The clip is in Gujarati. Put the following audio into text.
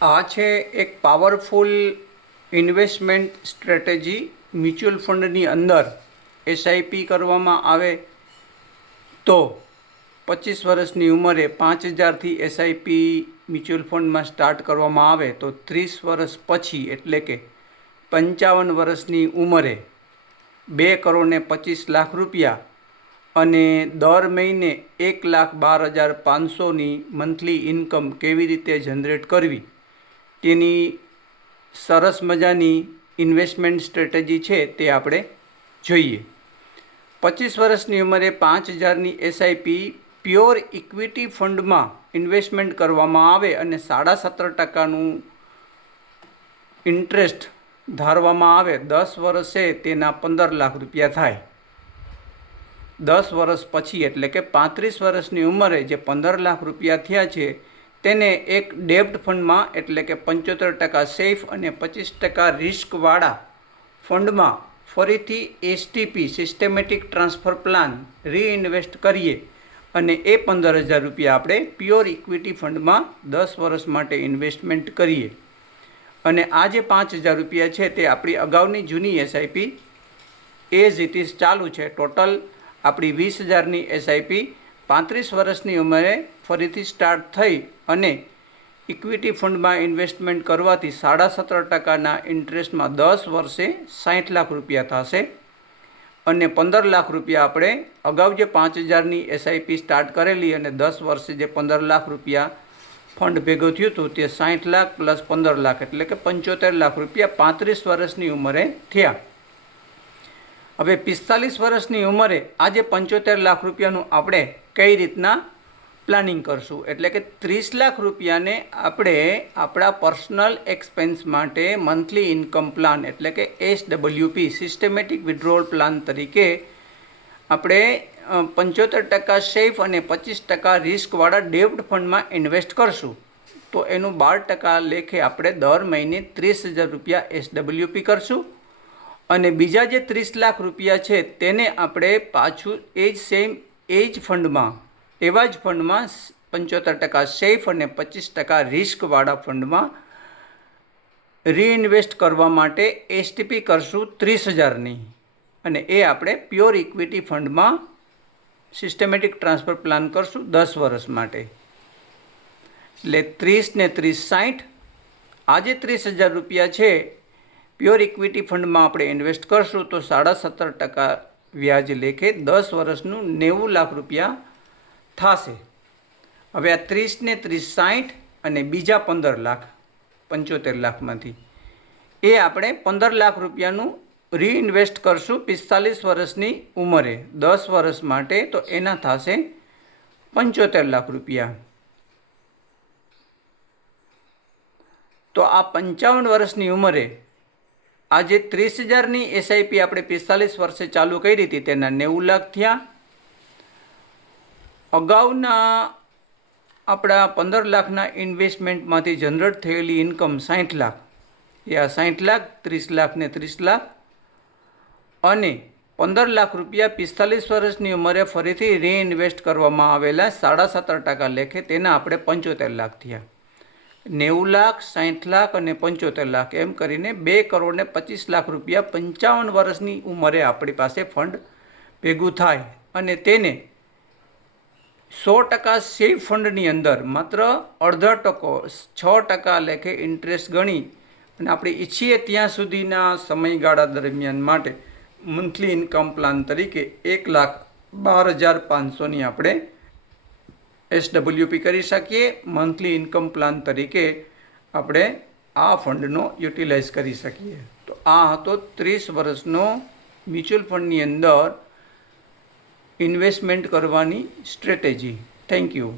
આ છે એક પાવરફુલ ઇન્વેસ્ટમેન્ટ સ્ટ્રેટેજી. મ્યુચ્યુઅલ ફંડની અંદર એસઆઈપી કરવામાં આવે તો 25 વર્ષની ઉંમરે 5,000થી એસઆઈપી મ્યુચ્યુઅલ ફંડમાં સ્ટાર્ટ કરવામાં આવે તો 30 વર્ષ પછી એટલે કે 55 વર્ષની ઉંમરે 2,25,00,000 રૂપિયા અને દર મહિને 1,12,500ની મંથલી ઇન્કમ કેવી રીતે જનરેટ કરવી તેની સરસ મજાની ઇન્વેસ્ટમેન્ટ સ્ટ્રેટેજી છે તે આપણે જોઈએ. 25 વર્ષની ઉંમરે 5,000ની એસઆઈપી પ્યોર ઇક્વિટી ફંડમાં ઇન્વેસ્ટમેન્ટ કરવામાં આવે અને 17.5%નું ઇન્ટરેસ્ટ ધારવામાં આવે. 10 વર્ષે તેના 15,00,000 રૂપિયા થાય. 10 વર્ષ પછી એટલે કે 35 વર્ષની ઉંમરે જે 15,00,000 રૂપિયા થયા છે તેને એક ડેબ્ટ ફંડમાં એટલે કે 75% સેફ અને 25% રિસ્કવાળા ફંડમાં ફરીથી STP systematic transfer plan reinvest કરીએ અને એ 15,000 રૂપિયા આપણે પ્યોર ઇક્વિટી ફંડમાં 10 વર્ષ માટે ઇન્વેસ્ટમેન્ટ કરીએ. અને આ જે 5,000 રૂપિયા છે તે આપણી અગાઉની જૂની એસઆઈપી એઝ ઇટ ઇઝ ચાલુ છે. ટોટલ આપણી 20,000ની એસઆઈપી 35 વર્ષની ઉંમરે ફરીથી સ્ટાર્ટ થઈ અને ઇક્વિટી ફંડમાં ઇન્વેસ્ટમેન્ટ કરવાથી 17.5%ના ઇન્ટરેસ્ટમાં 10 વર્ષે 60,00,000 રૂપિયા થશે. અને 15,00,000 રૂપિયા આપણે અગાઉ જે 5,000ની એસઆઈપી સ્ટાર્ટ કરેલી અને 10 વર્ષે જે 15,00,000 રૂપિયા ફંડ ભેગું થયું હતું તે 60,00,000 પ્લસ 15,00,000 એટલે કે 75,00,000 રૂપિયા 35 વર્ષની ઉંમરે થયા. હવે 45 વર્ષની ઉંમરે આજે 75,00,000 રૂપિયાનું આપણે કઈ રીતના પ્લાનિંગ કરશું એટલે કે 30,00,000 રૂપિયાને આપણે આપણા પર્સનલ એક્સપેન્સ માટે મંથલી ઇન્કમ પ્લાન એટલે કે SWP સિસ્ટેમેટિક વિડ્રોવલ પ્લાન તરીકે આપણે 75% સેફ અને 25% રિસ્કવાળા ડેબ્ટ ફંડમાં ઇન્વેસ્ટ કરશું. તો એનું 12% લેખે આપણે દર મહિને 30,000 રૂપિયા SWP કરશું. અને બીજા જે 30,00,000 રૂપિયા છે તેને આપણે પાછું એ જ ફંડમાં એવા જ ફંડમાં 75% સેફ અને 25% રિસ્કવાળા ફંડમાં રીઇન્વેસ્ટ કરવા માટે એસટીપી કરશું 30,000ની અને એ આપણે પ્યોર ઇક્વિટી ફંડમાં સિસ્ટેમેટિક ટ્રાન્સફર પ્લાન કરશું 10 વર્ષ માટે. એટલે 30 ને 30 60. આજે 30,000 રૂપિયા છે પ્યોર ઇક્વિટી ફંડમાં આપણે ઇન્વેસ્ટ કરશું તો 17.5% વ્યાજ લેખે 10 વર્ષનું 90,00,000 રૂપિયા થશે. હવે આ 30 ને 30 60 અને બીજા 15,00,000 75,00,000માંથી એ આપણે 15,00,000 રૂપિયાનું રીઇન્વેસ્ટ કરશું 45 વર્ષની ઉંમરે 10 વર્ષ માટે તો એના થશે 75,00,000 રૂપિયા. તો આ 55 વર્ષની ઉંમરે આજે 30,000ની એસઆઈપી આપણે 45 વર્ષે ચાલુ કરી હતી તેના 90,00,000 થયા. અગાઉના આપણા 15,00,000ના ઇન્વેસ્ટમેન્ટમાંથી જનરેટ થયેલી ઇન્કમ 60,00,000 એ આ 60,00,000 30,00,000 ને 30,00,000 અને 15,00,000 રૂપિયા 45 વર્ષની ઉંમરે ફરીથી રીઇન્વેસ્ટ કરવામાં આવેલા 17.5% લેખે તેના આપણે 75,00,000 થયા. 90,00,000 60,00,000 અને 75,00,000 એમ કરીને 2,25,00,000 રૂપિયા 55 વર્ષની ઉંમરે આપણી પાસે ફંડ ભેગું થાય અને તેને 100% સેફ ફંડની અંદર માત્ર 0.5% લેખે ઇન્ટરેસ્ટ ગણી અને આપણે ઈચ્છીએ ત્યાં સુધીના સમયગાળા દરમિયાન માટે મંથલી ઇન્કમ પ્લાન તરીકે 1,12,500ની આપણે SWP કરી શકીએ. મંથલી ઇન્કમ પ્લાન તરીકે આપણે આ ફંડનો યુટિલાઇઝ કરી શકીએ. તો આ હતો 30 વર્ષનો મ્યુચ્યુઅલ ફંડની અંદર ઇન્વેસ્ટમેન્ટ કરવાની સ્ટ્રેટેજી. Thank you.